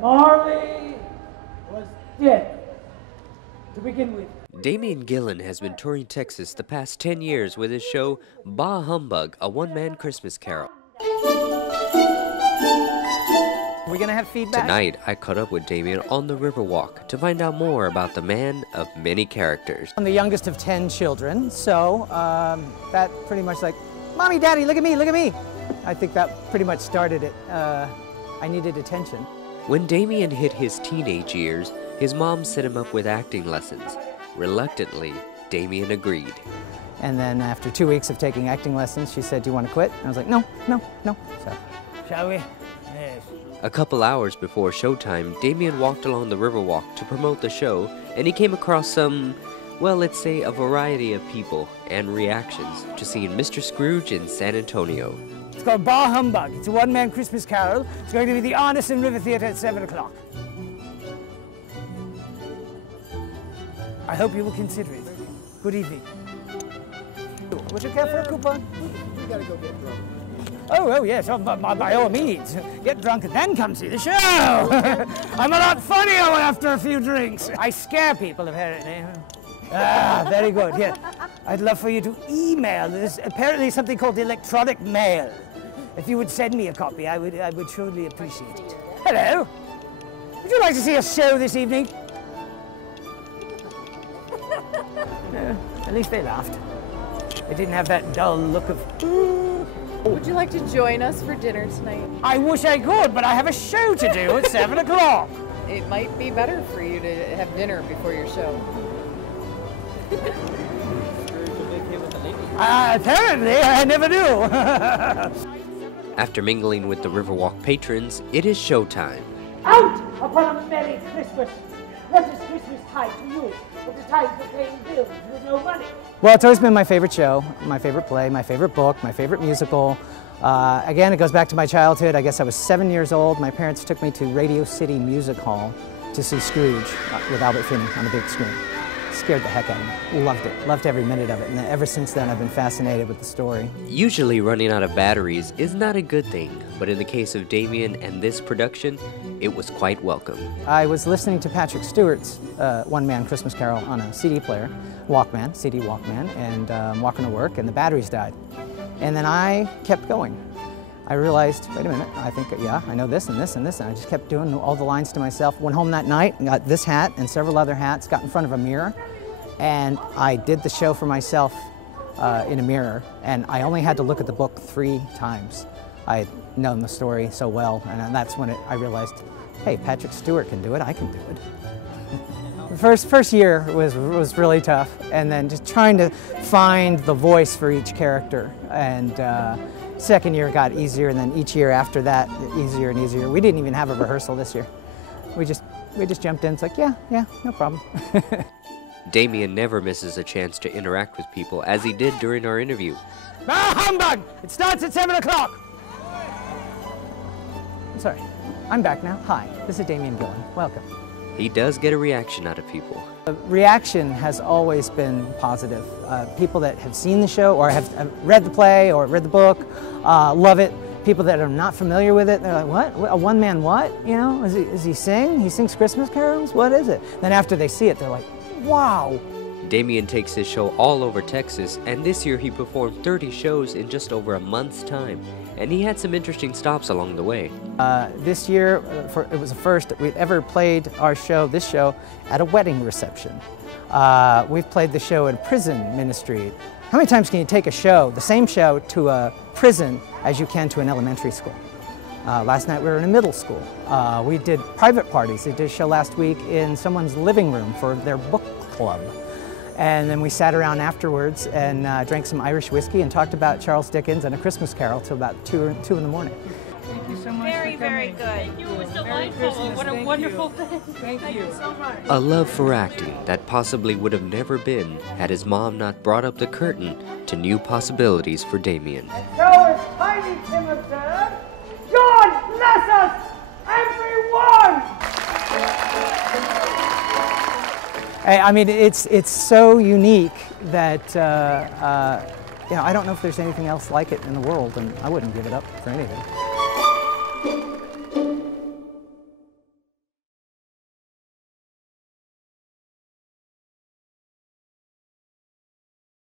Marley was dead to begin with. Damien Gillen has been touring Texas the past 10 years with his show Bah Humbug, a one-man Christmas carol. We're gonna have feedback. Tonight, I caught up with Damien on the Riverwalk to find out more about the man of many characters. I'm the youngest of 10 children, so that pretty much like, Mommy, Daddy, look at me, look at me. I think that pretty much started it. I needed attention. When Damien hit his teenage years, his mom set him up with acting lessons. Reluctantly, Damien agreed. And then after 2 weeks of taking acting lessons, she said, "Do you want to quit?" And I was like, no. So, shall we? Yes. A couple hours before showtime, Damien walked along the Riverwalk to promote the show, and he came across some, well, let's say a variety of people and reactions to seeing Mr. Scrooge in San Antonio. It's called Bah Humbug. It's a one-man Christmas carol. It's going to be the Arneson River Theatre at 7 o'clock. I hope you will consider it. Good evening. Would you care for a coupon? We gotta go get drunk. Oh yes, by all means. Get drunk and then come see the show. I'm a lot funnier after a few drinks. I scare people, apparently. Ah, very good. Yeah. I'd love for you to email. There's apparently something called electronic mail. If you would send me a copy, I would truly appreciate it. Hello. Would you like to see a show this evening? At least they laughed. They didn't have that dull look of... Would you like to join us for dinner tonight? I wish I could, but I have a show to do at 7 o'clock. It might be better for you to have dinner before your show. Apparently, I never do. After mingling with the Riverwalk patrons, it is showtime. Out upon a Merry Christmas! What is Christmas tide to you? What is tide for paying bills with no money? Well, it's always been my favorite show, my favorite play, my favorite book, my favorite musical. Again, it goes back to my childhood. I guess I was 7 years old. My parents took me to Radio City Music Hall to see Scrooge with Albert Finney on the big screen. Scared the heck out of me. Loved it. Loved every minute of it. And ever since then, I've been fascinated with the story. Usually running out of batteries is not a good thing, but in the case of Damien and this production, it was quite welcome. I was listening to Patrick Stewart's one-man Christmas carol on a CD player, Walkman, CD Walkman, and walking to work, and the batteries died. And then I kept going. I realized, wait a minute, I think, yeah, I know this and this and this, and I just kept doing all the lines to myself. Went home that night and got this hat and several other hats, got in front of a mirror, and I did the show for myself in a mirror, and I only had to look at the book 3 times. I had known the story so well, and that's when I realized, hey, Patrick Stewart can do it, I can do it. The first year was really tough, and then just trying to find the voice for each character. And second year got easier, and then each year after that, easier and easier. We didn't even have a rehearsal this year. We just jumped in. It's like, yeah, no problem. Damien never misses a chance to interact with people, as he did during our interview. Bah Humbug! It starts at 7 o'clock. Sorry, I'm back now. Hi, this is Damien Gillen. Welcome. He does get a reaction out of people. The reaction has always been positive. People that have seen the show or have read the play or read the book love it. People that are not familiar with it, they're like, what? A one-man what? You know, is he sing? He sings Christmas carols? What is it? Then after they see it, they're like, wow. Damien takes his show all over Texas, and this year he performed 30 shows in just over a month's time. And he had some interesting stops along the way. This year, it was the first that we'd ever played this show, at a wedding reception. We've played the show at a prison ministry. How many times can you take a show, the same show, to a prison as you can to an elementary school? Last night we were in a middle school. We did private parties. We did a show last week in someone's living room for their book club. And then we sat around afterwards and drank some Irish whiskey and talked about Charles Dickens and A Christmas Carol till about 2 in the morning. Thank you so much. Very good. Thank you. It was delightful. What a wonderful thing. Thank you so much. A love for acting that possibly would have never been had his mom not brought up the curtain to new possibilities for Damien. So as Tiny Tim observed, God bless us, everyone! I mean, it's so unique that you know, I don't know if there's anything else like it in the world, and I wouldn't give it up for anything.